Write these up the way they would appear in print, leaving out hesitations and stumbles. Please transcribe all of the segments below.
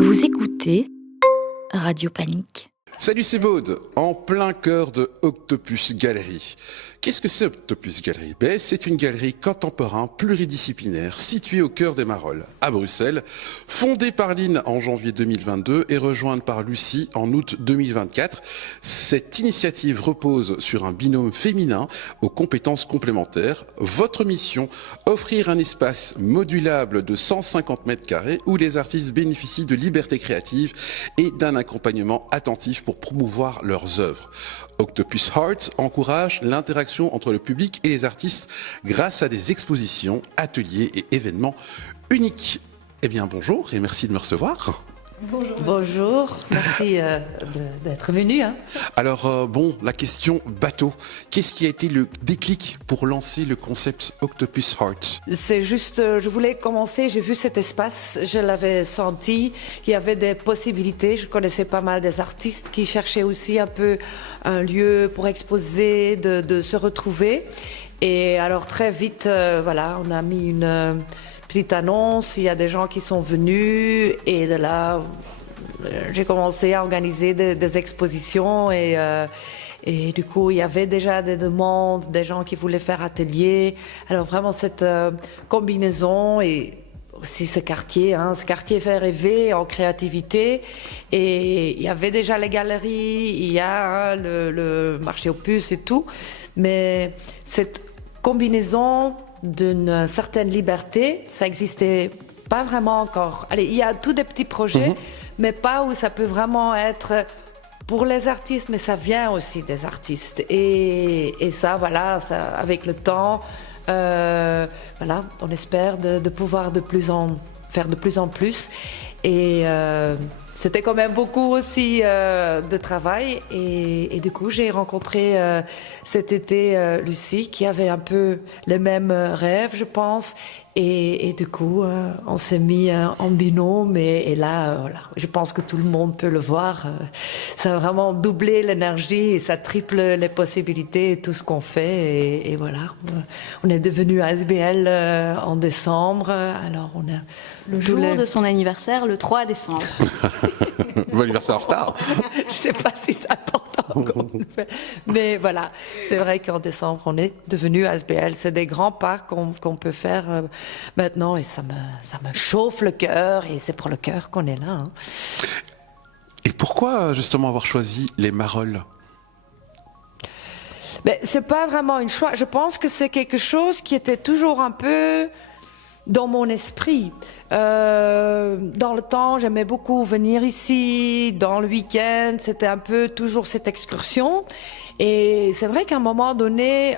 Vous écoutez Radio Panique. Salut, c'est Baude, en plein cœur de Octopus Galerie. Qu'est-ce que c'est Octopus Galerie? C'est une galerie contemporain pluridisciplinaire située au cœur des Marolles, à Bruxelles, fondée par Lynn en janvier 2022 et rejointe par Lucie en août 2024. Cette initiative repose sur un binôme féminin aux compétences complémentaires. Votre mission, offrir un espace modulable de 150 mètres carrés où les artistes bénéficient de liberté créative et d'un accompagnement attentif pour promouvoir leurs œuvres. Octopus Heart encourage l'interaction entre le public et les artistes grâce à des expositions, ateliers et événements uniques. Eh bien bonjour et merci de me recevoir. Bonjour. Bonjour, merci d'être venu. Alors la question bateau, qu'est-ce qui a été le déclic pour lancer le concept Octopus Heart? C'est juste, je voulais commencer, j'ai vu cet espace, je l'avais senti, il y avait des possibilités, je connaissais pas mal des artistes qui cherchaient aussi un peu un lieu pour exposer, de se retrouver. Et alors très vite, on a mis une petite annonce, il y a des gens qui sont venus et de là, j'ai commencé à organiser des expositions et du coup, il y avait déjà des demandes, des gens qui voulaient faire atelier. Alors vraiment cette combinaison et aussi ce quartier fait rêver en créativité. Et il y avait déjà les galeries, il y a le marché aux puces et tout, mais cette combinaison d'une certaine liberté, ça n'existait pas vraiment encore. Allez, il y a tous des petits projets, mais pas où ça peut vraiment être pour les artistes, mais ça vient aussi des artistes. Et ça, avec le temps, on espère de pouvoir faire de plus en plus. Et c'était quand même beaucoup aussi de travail et du coup j'ai rencontré cet été Lucie qui avait un peu les mêmes rêves je pense et du coup on s'est mis en binôme et là je pense que tout le monde peut le voir, ça a vraiment doublé l'énergie et ça triple les possibilités et tout ce qu'on fait et voilà, on est devenu ASBL en décembre, alors on a le jour de son anniversaire, le 3 décembre. Bon anniversaire en retard. Je ne sais pas si c'est important, mais voilà, c'est vrai qu'en décembre, on est devenu ASBL. C'est des grands pas qu'on peut faire maintenant et ça me chauffe le cœur et c'est pour le cœur qu'on est là. Et pourquoi justement avoir choisi les Marolles? C'est pas vraiment un choix. Je pense que c'est quelque chose qui était toujours un peu dans mon esprit. Dans le temps, j'aimais beaucoup venir ici, dans le week-end, c'était un peu toujours cette excursion. Et c'est vrai qu'à un moment donné,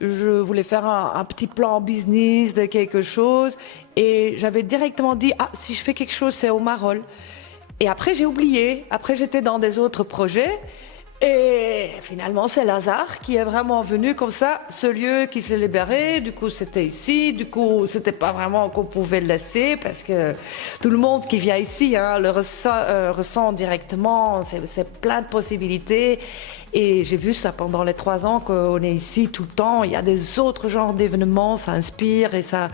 je voulais faire un petit plan business de quelque chose. Et j'avais directement dit, si je fais quelque chose, c'est au Marolles. Et après, j'ai oublié. Après, j'étais dans des autres projets. Et finalement, c'est Lazare qui est vraiment venu comme ça, ce lieu qui s'est libéré. Du coup, c'était ici. Du coup, c'était pas vraiment qu'on pouvait le laisser parce que tout le monde qui vient ici le ressent directement. C'est plein de possibilités. Et j'ai vu ça pendant les 3 ans qu'on est ici tout le temps. Il y a des autres genres d'événements, ça inspire et ça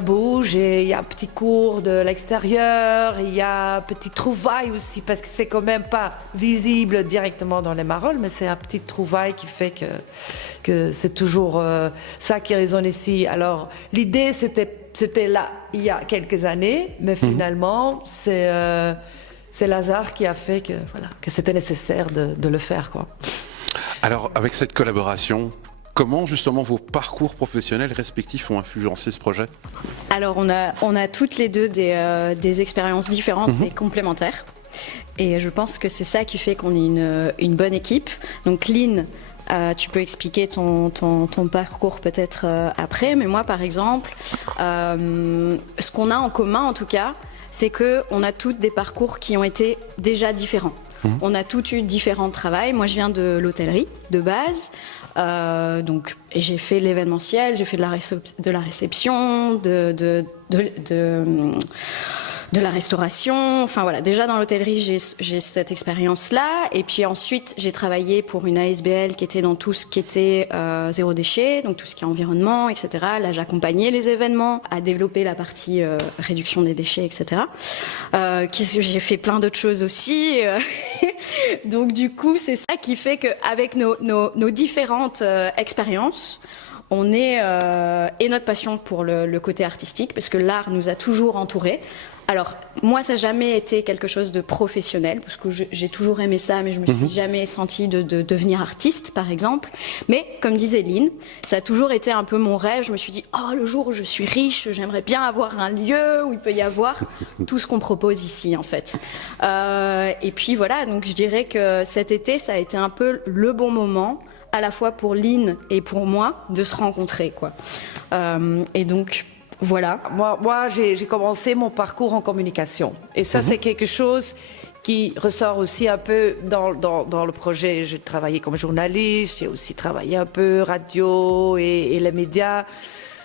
bouge. Et il y a un petit cours de l'extérieur, il y a un petit trouvaille aussi, parce que c'est quand même pas visible directement dans les Marolles, mais c'est un petit trouvaille qui fait que c'est toujours ça qui résonne ici. Alors l'idée c'était là il y a quelques années, mais finalement c'est Lazare qui a fait que c'était nécessaire de le faire, quoi. Alors, avec cette collaboration, comment justement vos parcours professionnels respectifs ont influencé ce projet? Alors, on a toutes les deux des expériences différentes et complémentaires. Et je pense que c'est ça qui fait qu'on est une bonne équipe. Donc, Lynn, tu peux expliquer ton parcours peut-être après. Mais moi, par exemple, ce qu'on a en commun, en tout cas, c'est qu'on a toutes des parcours qui ont été déjà différents. On a toutes eu différents travails. Moi, je viens de l'hôtellerie, de base. Donc, j'ai fait l'événementiel, j'ai fait de la réception, de de la restauration. Enfin voilà, déjà dans l'hôtellerie, j'ai cette expérience-là. Et puis ensuite, j'ai travaillé pour une ASBL qui était dans tout ce qui était zéro déchet, donc tout ce qui est environnement, etc. Là, j'accompagnais les événements à développer la partie réduction des déchets, etc. J'ai fait plein d'autres choses aussi. Donc du coup, c'est ça qui fait qu'avec nos différentes expériences, on est et notre passion pour le côté artistique, parce que l'art nous a toujours entourés. Alors, moi, ça n'a jamais été quelque chose de professionnel, parce que j'ai toujours aimé ça, mais je me suis jamais sentie de devenir artiste, par exemple. Mais, comme disait Lynn, ça a toujours été un peu mon rêve. Je me suis dit, oh, le jour où je suis riche, j'aimerais bien avoir un lieu où il peut y avoir tout ce qu'on propose ici, en fait. Et puis, voilà, donc je dirais que cet été, ça a été un peu le bon moment, à la fois pour Lynn et pour moi, de se rencontrer, quoi. Et donc... Voilà. Moi j'ai commencé mon parcours en communication. Et ça, c'est quelque chose qui ressort aussi un peu dans le projet. J'ai travaillé comme journaliste, j'ai aussi travaillé un peu radio et les médias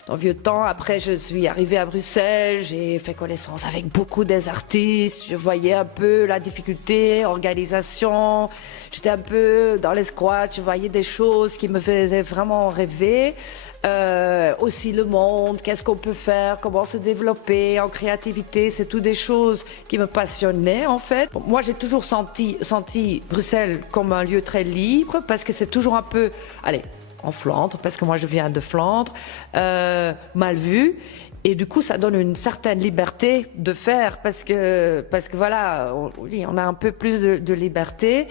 dans le vieux temps. Après, je suis arrivée à Bruxelles, j'ai fait connaissance avec beaucoup des artistes. Je voyais un peu la difficulté, organisation. J'étais un peu dans les squats, je voyais des choses qui me faisaient vraiment rêver. Aussi le monde, qu'est-ce qu'on peut faire, comment se développer en créativité, c'est toutes des choses qui me passionnaient en fait. Moi j'ai toujours senti Bruxelles comme un lieu très libre parce que c'est toujours un peu, allez, en Flandre, parce que moi je viens de Flandre, mal vu. Et du coup, ça donne une certaine liberté de faire parce que voilà, on a un peu plus de liberté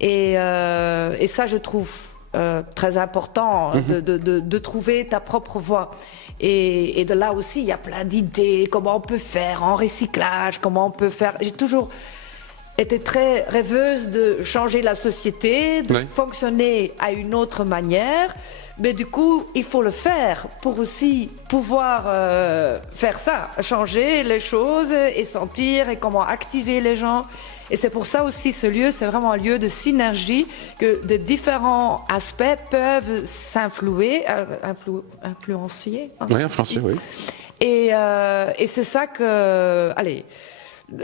et ça je trouve très important de trouver ta propre voie. Et de là aussi, il y a plein d'idées, comment on peut faire en recyclage, comment on peut faire. J'ai toujours été très rêveuse de changer la société, de fonctionner à une autre manière. Mais du coup, il faut le faire pour aussi pouvoir faire ça, changer les choses et sentir et comment activer les gens. Et c'est pour ça aussi ce lieu, c'est vraiment un lieu de synergie que de différents aspects peuvent influencier. Oui, influencier, oui. Et c'est ça que, allez,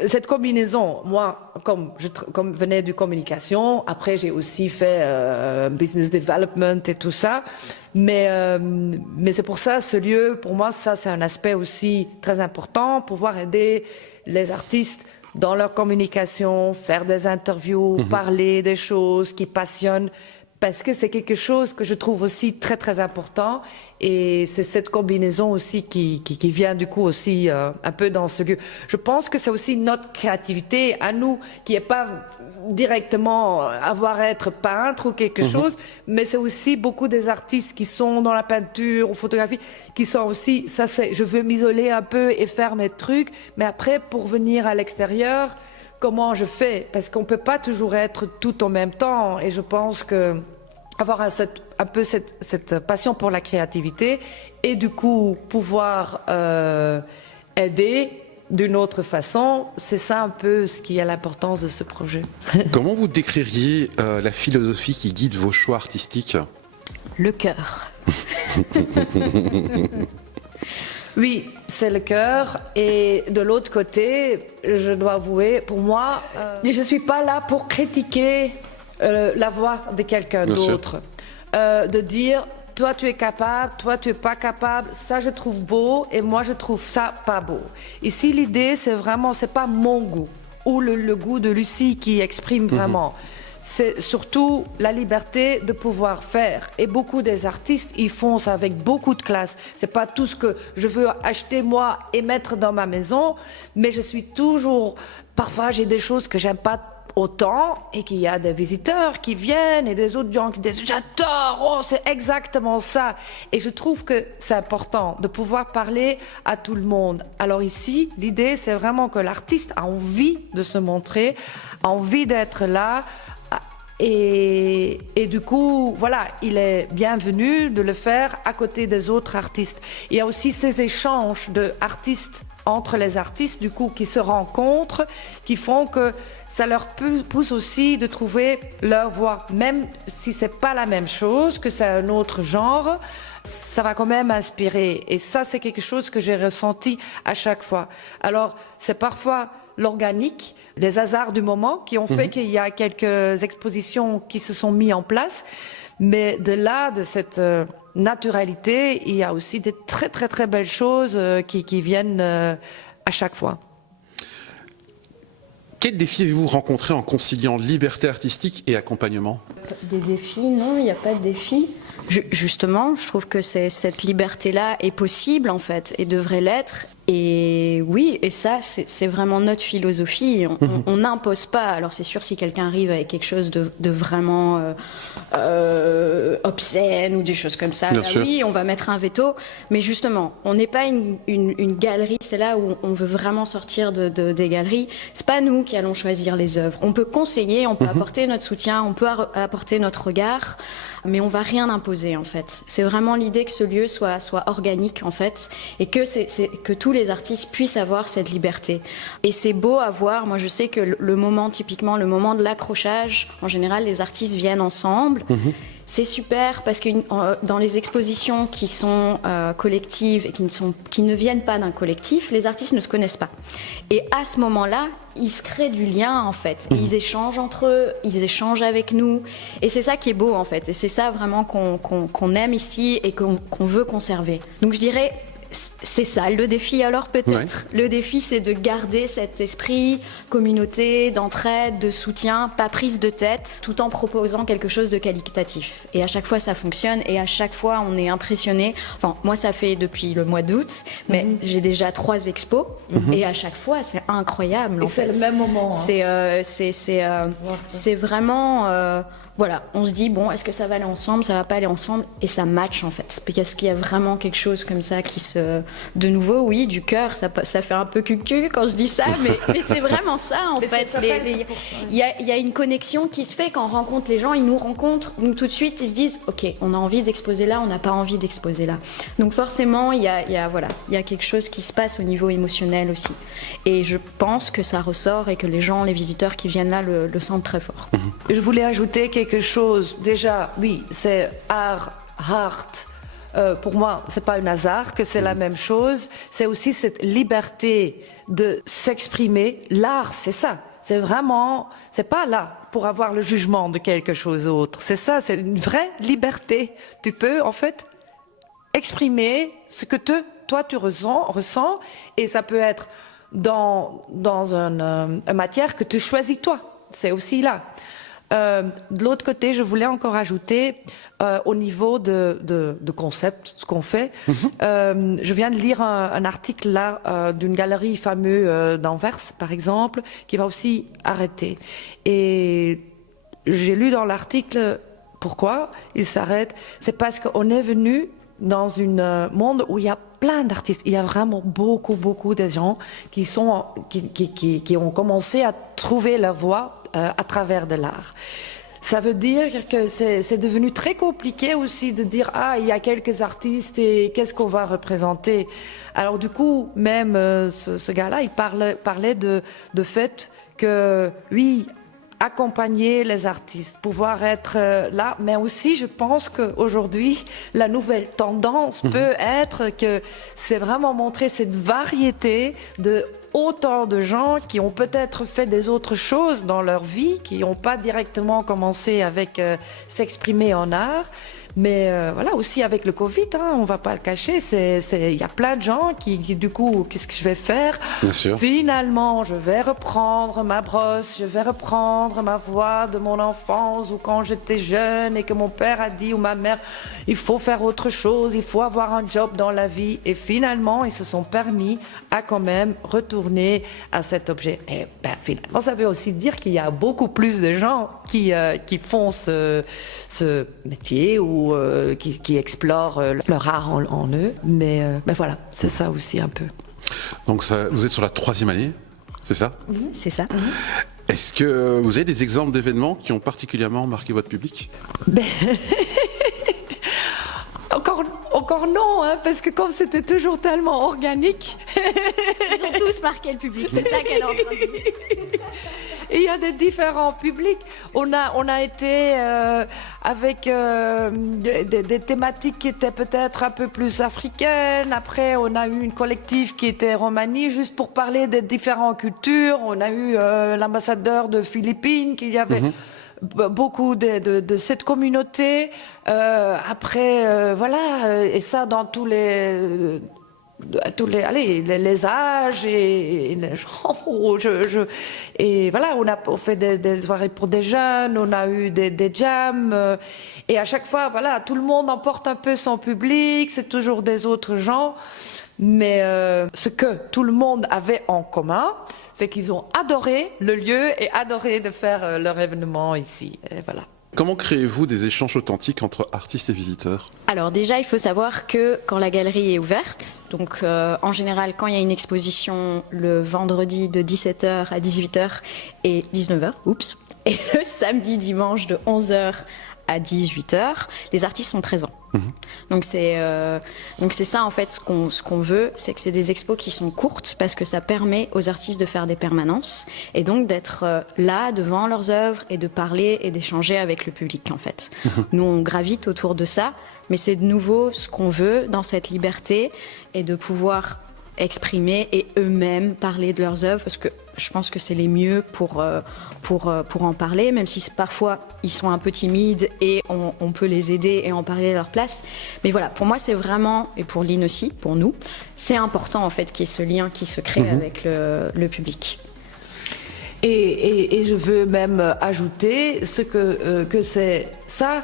cette combinaison, moi, comme venais de communication, après j'ai aussi fait business development et tout ça, mais c'est pour ça, ce lieu, pour moi, ça c'est un aspect aussi très important, pouvoir aider les artistes dans leur communication, faire des interviews, parler des choses qui passionnent, parce que c'est quelque chose que je trouve aussi très très important et c'est cette combinaison aussi qui vient du coup aussi un peu dans ce lieu. Je pense que c'est aussi notre créativité à nous qui est pas directement être peintre ou quelque chose, mais c'est aussi beaucoup des artistes qui sont dans la peinture ou photographie qui sont aussi, ça c'est, je veux m'isoler un peu et faire mes trucs, mais après pour venir à l'extérieur, comment je fais? Parce qu'on peut pas toujours être tout en même temps et je pense que avoir un peu cette passion pour la créativité et du coup pouvoir aider d'une autre façon, c'est ça un peu ce qui est l'importance de ce projet. Comment vous décririez la philosophie qui guide vos choix artistiques? Le cœur. Oui, c'est le cœur. Et de l'autre côté, je dois avouer, pour moi, je ne suis pas là pour critiquer la voix de quelqu'un d'autre. De dire, toi tu es capable, toi tu es pas capable, ça je trouve beau et moi je trouve ça pas beau. Ici l'idée c'est vraiment, c'est pas mon goût ou le goût de Lucie qui exprime vraiment. C'est surtout la liberté de pouvoir faire. Et beaucoup des artistes, ils font ça avec beaucoup de classe. C'est pas tout ce que je veux acheter moi et mettre dans ma maison, mais je suis toujours, parfois j'ai des choses que j'aime pas autant et qu'il y a des visiteurs qui viennent et des autres gens qui disent j'adore, oh c'est exactement ça. Et je trouve que c'est important de pouvoir parler à tout le monde. Alors ici, l'idée c'est vraiment que l'artiste a envie de se montrer, a envie d'être là. Et du coup, voilà, il est bienvenu de le faire à côté des autres artistes. Il y a aussi ces échanges d'artistes entre les artistes, du coup, qui se rencontrent, qui font que ça leur pousse aussi de trouver leur voix. Même si c'est pas la même chose, que c'est un autre genre, ça va quand même inspirer. Et ça, c'est quelque chose que j'ai ressenti à chaque fois. Alors, c'est parfois l'organique, les hasards du moment qui ont fait qu'il y a quelques expositions qui se sont mises en place. Mais de là, de cette naturalité, il y a aussi des très très très belles choses qui viennent à chaque fois. Quel défi avez-vous rencontré en conciliant liberté artistique et accompagnement? Des défis, non, il n'y a pas de défi. Justement, je trouve que cette liberté-là est possible en fait et devrait l'être. Et oui, et ça, c'est vraiment notre philosophie. On n'impose pas. Alors c'est sûr, si quelqu'un arrive avec quelque chose de vraiment obscène ou des choses comme ça, là, oui, on va mettre un veto. Mais justement, on n'est pas une galerie. C'est là où on veut vraiment sortir des galeries. C'est pas nous qui allons choisir les œuvres. On peut conseiller, on peut apporter notre soutien, on peut apporter notre regard, mais on va rien imposer en fait. C'est vraiment l'idée que ce lieu soit organique en fait, et que tous les artistes puissent avoir cette liberté. Et c'est beau à voir. Moi, je sais que le moment, typiquement, le moment de l'accrochage, en général, les artistes viennent ensemble. C'est super parce que dans les expositions qui sont collectives et qui ne viennent pas d'un collectif, les artistes ne se connaissent pas. Et à ce moment-là, ils se créent du lien en fait. Et ils échangent entre eux, ils échangent avec nous. Et c'est ça qui est beau en fait. Et c'est ça vraiment qu'on aime ici et qu'on veut conserver. Donc je dirais, c'est ça le défi alors peut-être. Le défi, c'est de garder cet esprit communauté, d'entraide, de soutien, pas prise de tête, tout en proposant quelque chose de qualitatif. Et à chaque fois ça fonctionne et à chaque fois on est impressionné. Enfin moi ça fait depuis le mois d'août, mais j'ai déjà 3 expos et à chaque fois c'est incroyable. Et c'est le même moment. C'est vraiment voilà, on se dit bon, est-ce que ça va aller ensemble, ça va pas aller ensemble, et ça match en fait. Parce qu'il y a vraiment quelque chose comme ça qui de nouveau, oui, du cœur, ça fait un peu cucu quand je dis ça, mais c'est vraiment ça en fait. Il y a une connexion qui se fait quand on rencontre les gens, ils nous rencontrent, nous tout de suite ils se disent, ok, on a envie d'exposer là, on n'a pas envie d'exposer là. Donc forcément, il y a quelque chose qui se passe au niveau émotionnel aussi. Et je pense que ça ressort et que les gens, les visiteurs qui viennent là le sentent très fort. Je voulais ajouter quelque chose. Déjà, oui, c'est art. Pour moi, c'est pas un hasard que c'est la même chose. C'est aussi cette liberté de s'exprimer. L'art, c'est ça. C'est vraiment, c'est pas là pour avoir le jugement de quelque chose d'autre. C'est ça, c'est une vraie liberté. Tu peux, en fait, exprimer ce que toi tu ressens, et ça peut être dans une matière que tu choisis toi. C'est aussi là. De l'autre côté, je voulais encore ajouter au niveau de concept, ce qu'on fait. Je viens de lire un article là d'une galerie fameuse d'Anvers, par exemple, qui va aussi arrêter. Et j'ai lu dans l'article pourquoi il s'arrête. C'est parce qu'on est venu dans un monde où il y a plein d'artistes. Il y a vraiment beaucoup de gens qui ont commencé à trouver leur voix à travers de l'art. Ça veut dire que c'est devenu très compliqué aussi de dire il y a quelques artistes et qu'est-ce qu'on va représenter. Alors du coup, même ce gars-là, il parlait de fait que oui, accompagner les artistes, pouvoir être là, mais aussi je pense qu'aujourd'hui la nouvelle tendance peut être que c'est vraiment montrer cette variété de autant de gens qui ont peut-être fait des autres choses dans leur vie, qui n'ont pas directement commencé avec s'exprimer en art. Mais voilà, aussi avec le Covid, on va pas le cacher, il y a plein de gens qui du coup, qu'est-ce que je vais faire? Bien sûr. Finalement, je vais reprendre ma brosse, je vais reprendre ma voix de mon enfance ou quand j'étais jeune et que mon père a dit ou ma mère, il faut faire autre chose, il faut avoir un job dans la vie. Et finalement, ils se sont permis à quand même retourner à cet objet. Et finalement, ça veut aussi dire qu'il y a beaucoup plus de gens qui font ce métier ou qui explorent leur art en eux. Mais voilà, c'est ça aussi un peu. Donc vous êtes sur la 3e année, c'est ça? C'est ça. Est-ce que vous avez des exemples d'événements qui ont particulièrement marqué votre public? Encore encore non, hein, parce que comme c'était toujours tellement organique. Ils ont tous marqué le public, c'est ça qu'elle est en train de dire. Et il y a des différents publics. On a été avec des thématiques qui étaient peut-être un peu plus africaines. Après, on a eu une collective qui était Romanie, juste pour parler des différentes cultures. On a eu l'ambassadeur de Philippines, qu'il y avait beaucoup de cette communauté. Après, voilà, et ça dans tous les âges et les gens. Et voilà, on fait des soirées pour des jeunes, on a eu des jams. Et à chaque fois, voilà, tout le monde emporte un peu son public, c'est toujours des autres gens. Mais ce que tout le monde avait en commun, c'est qu'ils ont adoré le lieu et adoré de faire leur événement ici. Et voilà. Comment créez-vous des échanges authentiques entre artistes et visiteurs? Alors déjà, il faut savoir que quand la galerie est ouverte, donc en général quand il y a une exposition le vendredi de 17h à 18h et 19h, et le samedi, dimanche de 11h à 18h, les artistes sont présents. Donc c'est ça en fait ce qu'on veut, c'est que c'est des expos qui sont courtes parce que ça permet aux artistes de faire des permanences et donc d'être là devant leurs œuvres et de parler et d'échanger avec le public en fait. Nous on gravite autour de ça, mais c'est de nouveau ce qu'on veut dans cette liberté et de pouvoir exprimer et eux-mêmes parler de leurs œuvres parce que je pense que c'est les mieux pour en parler, même si parfois ils sont un peu timides et on peut les aider et en parler à leur place. Mais voilà, pour moi c'est vraiment, et pour Lynn aussi, pour nous, c'est important en fait qu'il y ait ce lien qui se crée avec le public. Et je veux même ajouter que c'est ça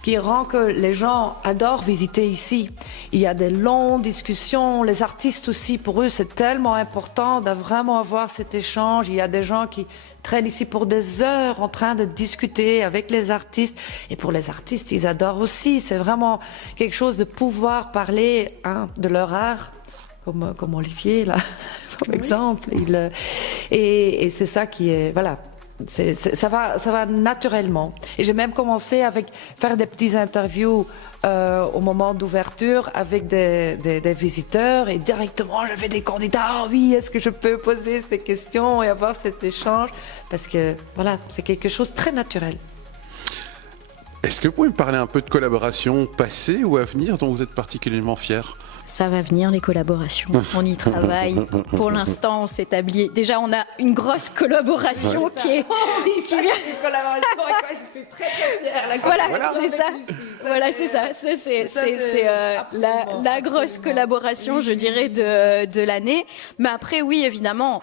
qui rend que les gens adorent visiter ici. Il y a des longues discussions, les artistes aussi, pour eux c'est tellement important de vraiment avoir cet échange. Il y a des gens qui traînent ici pour des heures en train de discuter avec les artistes. Et pour les artistes, ils adorent aussi. C'est vraiment quelque chose de pouvoir parler de leur art. Comme Olivier, là, comme exemple. Et c'est ça qui est... Voilà. Ça va naturellement. Et j'ai même commencé avec faire des petites interviews au moment d'ouverture avec des visiteurs et directement j'avais des candidats. Ah oui, est-ce que je peux poser ces questions et avoir cet échange? Parce que voilà, c'est quelque chose de très naturel. Est-ce que vous pouvez me parler un peu de collaborations passées ou à venir dont vous êtes particulièrement fiers? Ça va venir, les collaborations. On y travaille. Pour l'instant, on s'établit. Déjà, on a une grosse collaboration qui vient. Une collaboration avec moi, je suis très fière. Voilà, c'est ça. Voilà, c'est ça. C'est la grosse collaboration, je dirais, de l'année. Mais après, oui, évidemment,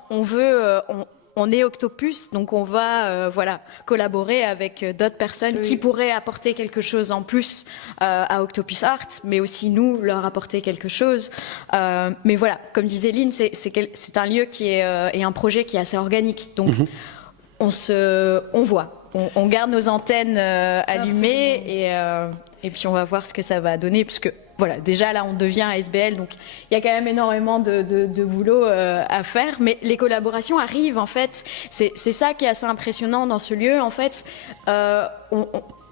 on est Octopus, donc on va collaborer avec d'autres personnes qui pourraient apporter quelque chose en plus à Octopus Art, mais aussi nous leur apporter quelque chose. Mais voilà, comme disait Lynn, c'est un lieu qui est et un projet qui est assez organique. Donc on voit, on garde nos antennes allumées et puis on va voir ce que ça va donner, parce que voilà, déjà là on devient ASBL, donc il y a quand même énormément de boulot à faire, mais les collaborations arrivent en fait. C'est ça qui est assez impressionnant dans ce lieu en fait.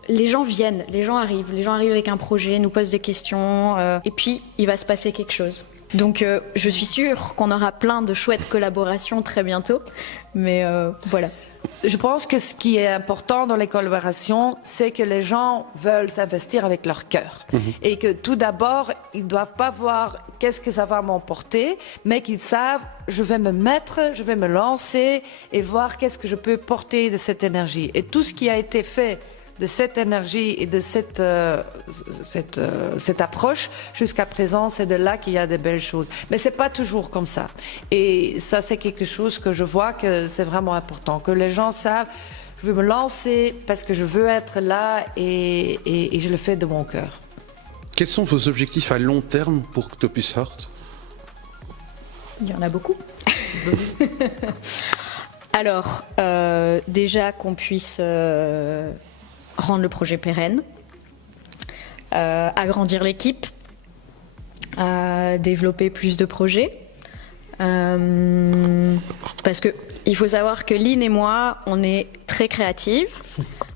Les gens viennent, les gens arrivent avec un projet, nous posent des questions, et puis il va se passer quelque chose. Donc je suis sûre qu'on aura plein de chouettes collaborations très bientôt, mais voilà. Je pense que ce qui est important dans les collaborations, c'est que les gens veulent s'investir avec leur cœur. Et que tout d'abord, ils ne doivent pas voir qu'est-ce que ça va m'emporter, mais qu'ils savent, je vais me mettre, je vais me lancer et voir qu'est-ce que je peux porter de cette énergie. Et tout ce qui a été fait de cette énergie et de cette approche jusqu'à présent, c'est de là qu'il y a des belles choses. Mais c'est pas toujours comme ça. Et ça, c'est quelque chose que je vois que c'est vraiment important, que les gens savent, je veux me lancer parce que je veux être là et je le fais de mon cœur. Quels sont vos objectifs à long terme pour Octopus Art? Il y en a beaucoup. Alors, déjà qu'on puisse rendre le projet pérenne, agrandir l'équipe, développer plus de projets. Parce que il faut savoir que Lynn et moi, on est très créatives.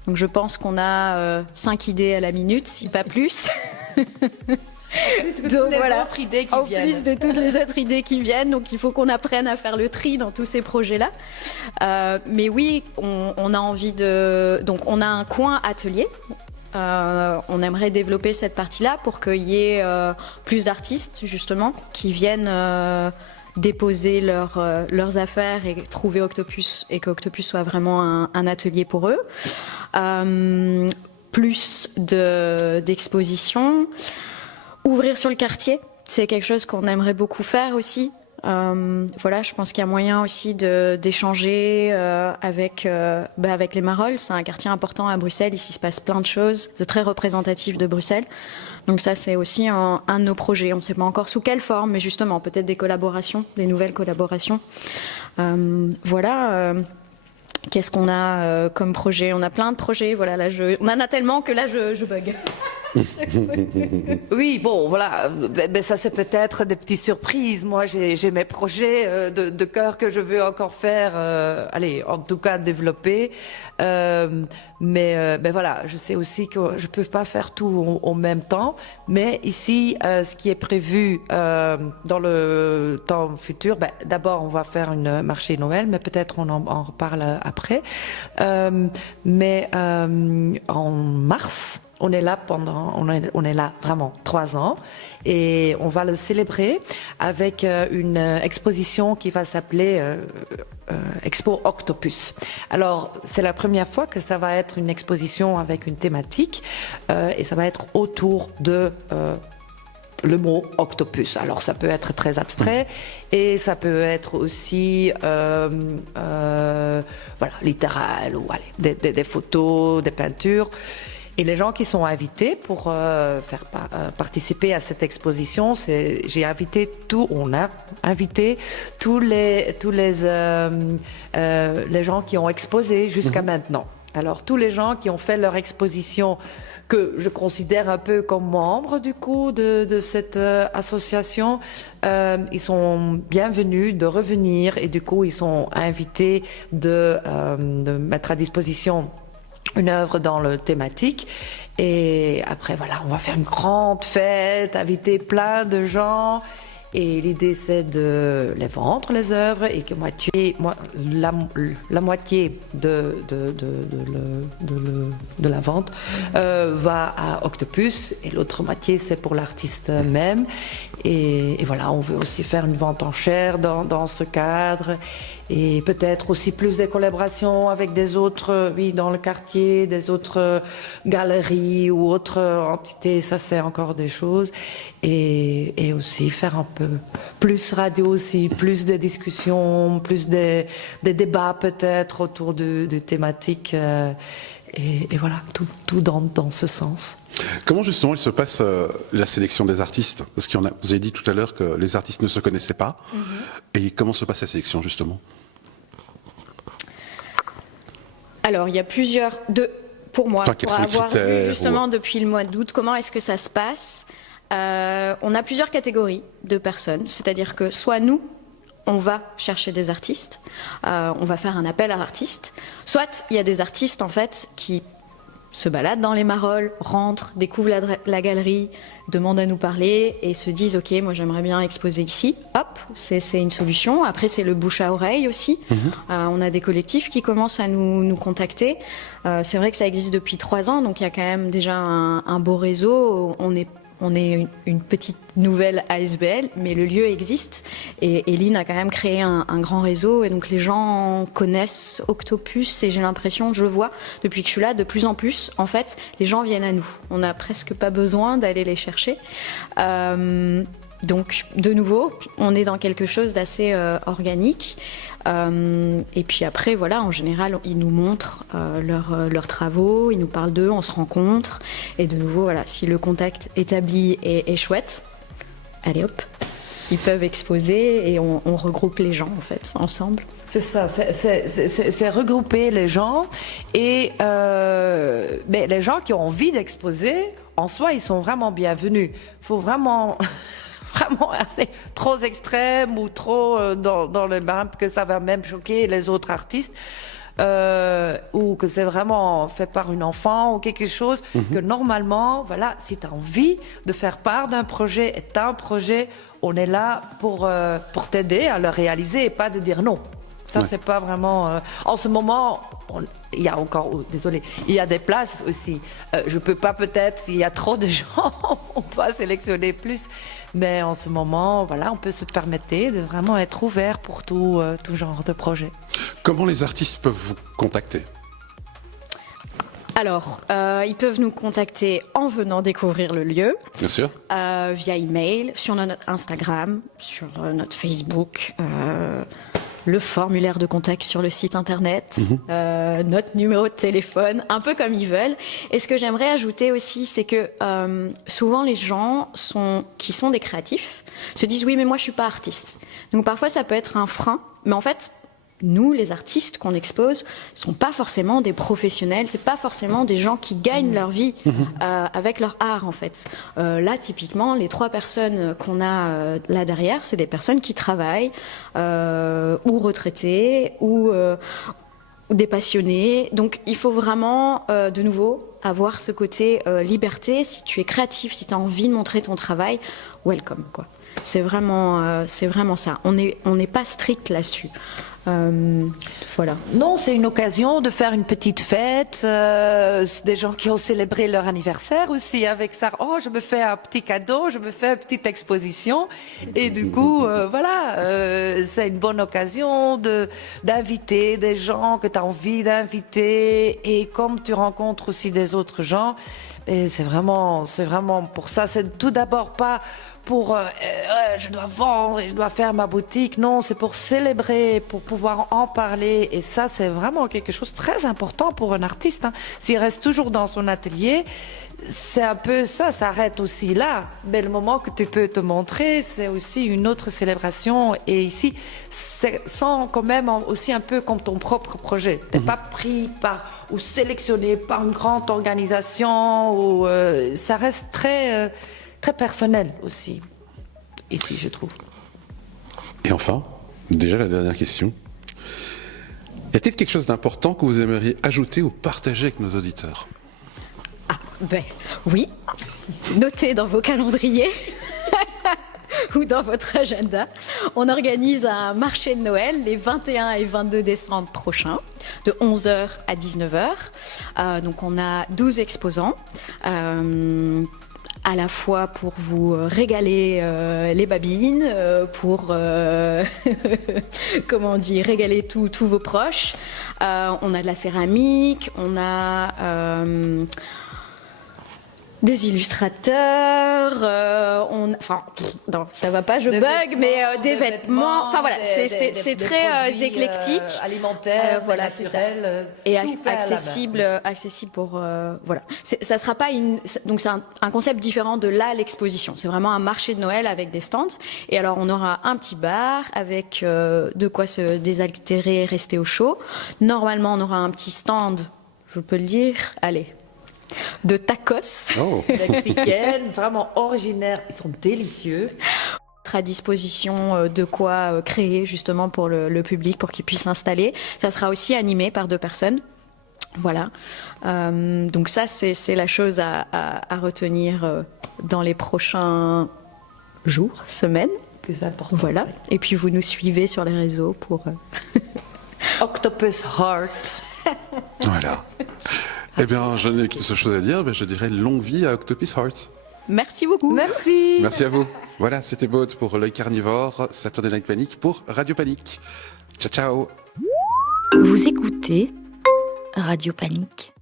Donc je pense qu'on a 5 idées à la minute, si pas plus. Donc voilà, autres idées qui en viennent. plus de toutes les autres idées qui viennent, donc il faut qu'on apprenne à faire le tri dans tous ces projets-là. Mais oui, on a envie de... Donc on a un coin atelier. On aimerait développer cette partie-là pour qu'il y ait plus d'artistes, justement, qui viennent déposer leurs affaires et trouver Octopus, et qu'Octopus soit vraiment un atelier pour eux. Plus d'expositions. Ouvrir sur le quartier, c'est quelque chose qu'on aimerait beaucoup faire aussi. Voilà, je pense qu'il y a moyen aussi d'échanger avec les Marolles. C'est un quartier important à Bruxelles, ici il se passe plein de choses, c'est très représentatif de Bruxelles. Donc ça c'est aussi un de nos projets, on ne sait pas encore sous quelle forme, mais justement peut-être des collaborations, des nouvelles collaborations. Voilà. Qu'est-ce qu'on a comme projet? On a plein de projets, voilà, là on en a tellement que là je bug. Oui, bon, voilà, ben, ça c'est peut-être des petites surprises. Moi, j'ai mes projets de cœur que je veux encore faire, allez, en tout cas développer. Mais voilà, je sais aussi que je peux pas faire tout en même temps. Mais ici, ce qui est prévu dans le temps futur, ben, d'abord on va faire une marché Noël, mais peut-être on en reparle après. Mais en mars. On est là vraiment 3 ans et on va le célébrer avec une exposition qui va s'appeler Expo Octopus. Alors, c'est la première fois que ça va être une exposition avec une thématique et ça va être autour de le mot octopus. Alors, ça peut être très abstrait et ça peut être aussi voilà, littéral ou allez, des photos, des peintures. Et les gens qui sont invités pour faire participer à cette exposition, on a invité tous les gens qui ont exposé jusqu'à maintenant. Alors tous les gens qui ont fait leur exposition, que je considère un peu comme membres du coup de cette association, ils sont bienvenus de revenir et du coup ils sont invités de mettre à disposition une œuvre dans le thématique et après voilà on va faire une grande fête, inviter plein de gens et l'idée c'est de les vendre les œuvres et que la moitié de la vente va à Octopus et l'autre moitié c'est pour l'artiste même et voilà on veut aussi faire une vente en chair dans ce cadre. Et peut-être aussi plus de collaborations avec des autres, oui, dans le quartier, des autres galeries ou autres entités, ça c'est encore des choses. Et aussi faire un peu plus radio aussi, plus de discussions, plus des débats peut-être autour de thématiques. Et voilà, tout dans ce sens. Comment justement il se passe la sélection des artistes? Parce que vous avez dit tout à l'heure que les artistes ne se connaissaient pas. Et comment se passe la sélection justement? Alors il y a plusieurs... Pour moi, pour avoir vu justement depuis le mois d'août, comment est-ce que ça se passe? On a plusieurs catégories de personnes, c'est-à-dire que soit nous, on va chercher des artistes, on va faire un appel à artistes, soit il y a des artistes en fait qui se baladent dans les Marolles, rentrent, découvrent la galerie, demandent à nous parler et se disent ok moi j'aimerais bien exposer ici, hop c'est une solution. Après c'est le bouche à oreille aussi, on a des collectifs qui commencent à nous contacter, c'est vrai que ça existe depuis 3 ans donc il y a quand même déjà un beau réseau, on est une petite nouvelle ASBL, mais le lieu existe et Lynn a quand même créé un grand réseau et donc les gens connaissent Octopus et j'ai l'impression, je le vois depuis que je suis là, de plus en plus, en fait, les gens viennent à nous. On n'a presque pas besoin d'aller les chercher. Donc, de nouveau, on est dans quelque chose d'assez organique. Et puis après, voilà, en général, ils nous montrent leurs travaux, ils nous parlent d'eux, on se rencontre. Et de nouveau, voilà, si le contact établi est chouette, allez hop, ils peuvent exposer et on regroupe les gens, en fait, ensemble. C'est ça, c'est regrouper les gens et mais les gens qui ont envie d'exposer, en soi, ils sont vraiment bienvenus. Faut vraiment vraiment aller trop extrême ou trop dans le bain que ça va même choquer les autres artistes. Ou que c'est vraiment fait par une enfant ou quelque chose que normalement, voilà, si tu as envie de faire part d'un projet et d'un projet, on est là pour t'aider à le réaliser et pas de dire non. Ça, c'est pas vraiment... En ce moment, il y a encore... désolé, il y a des places aussi. Je peux pas peut-être, s'il y a trop de gens, on doit sélectionner plus. Mais en ce moment, voilà, on peut se permettre de vraiment être ouvert pour tout genre de projet. Comment les artistes peuvent vous contacter ? Alors, ils peuvent nous contacter en venant découvrir le lieu, Bien sûr. via email, sur notre Instagram, sur notre Facebook, le formulaire de contact sur le site internet, notre numéro de téléphone, un peu comme ils veulent. Et ce que j'aimerais ajouter aussi, c'est que souvent les gens qui sont des créatifs se disent oui mais moi je suis pas artiste. Donc parfois ça peut être un frein, mais en fait nous, les artistes qu'on expose, sont pas forcément des professionnels, c'est pas forcément des gens qui gagnent leur vie avec leur art en fait. Là, typiquement, les 3 personnes qu'on a là derrière, c'est des personnes qui travaillent ou retraitées ou des passionnés. Donc, il faut vraiment, de nouveau, avoir ce côté liberté. Si tu es créatif, si tu as envie de montrer ton travail, welcome, quoi. C'est vraiment ça. On n'est pas strict là-dessus. Voilà. Non, c'est une occasion de faire une petite fête. C'est des gens qui ont célébré leur anniversaire aussi avec ça. Oh, je me fais un petit cadeau, je me fais une petite exposition. Et du coup, voilà, c'est une bonne occasion d'inviter des gens que tu as envie d'inviter. Et comme tu rencontres aussi des autres gens, et c'est vraiment pour ça. C'est tout d'abord pas pour je dois vendre et je dois faire ma boutique. Non, c'est pour célébrer, pour pouvoir en parler. Et ça, c'est vraiment quelque chose de très important pour un artiste. Hein. S'il reste toujours dans son atelier, c'est un peu ça s'arrête aussi là. Mais le moment que tu peux te montrer, c'est aussi une autre célébration. Et ici, c'est quand même aussi un peu comme ton propre projet. T'es pas pris ou sélectionné par une grande organisation. Ou ça reste très personnel aussi, ici, je trouve. Et enfin, déjà la dernière question. Y a-t-il quelque chose d'important que vous aimeriez ajouter ou partager avec nos auditeurs ? Ben oui, notez dans vos calendriers ou dans votre agenda. On organise un marché de Noël les 21 et 22 décembre prochains, de 11h à 19h. Donc on a 12 exposants. À la fois pour vous régaler les babines, pour comment dire, régaler tous vos proches. On a de la céramique, on a des illustrateurs, enfin, non, ça va pas, je bug, mais des vêtements, enfin voilà, c'est très éclectique, alimentaire, voilà, naturel, et accessible pour, voilà. Ça sera pas donc c'est un concept différent de là l'exposition. C'est vraiment un marché de Noël avec des stands. Et alors on aura un petit bar avec de quoi se désaltérer, rester au chaud. Normalement on aura un petit stand, je peux le dire, allez, de tacos mexicaines, vraiment originaires, ils sont délicieux. À disposition de quoi créer justement pour le public, pour qu'il puisse s'installer. Ça sera aussi animé par 2 personnes. Voilà. Donc ça, c'est la chose à retenir dans les prochains jours, semaines. Plus important. Voilà. Et puis vous nous suivez sur les réseaux pour... Octopus Heart. Voilà. Eh bien, je n'ai qu'une seule chose à dire, je dirais longue vie à Octopus Heart. Merci beaucoup. Merci. Merci à vous. Voilà, c'était Maud pour L'Œil Carnivore, Saturday Night Panic pour Radio Panique. Ciao, ciao. Vous écoutez Radio Panique.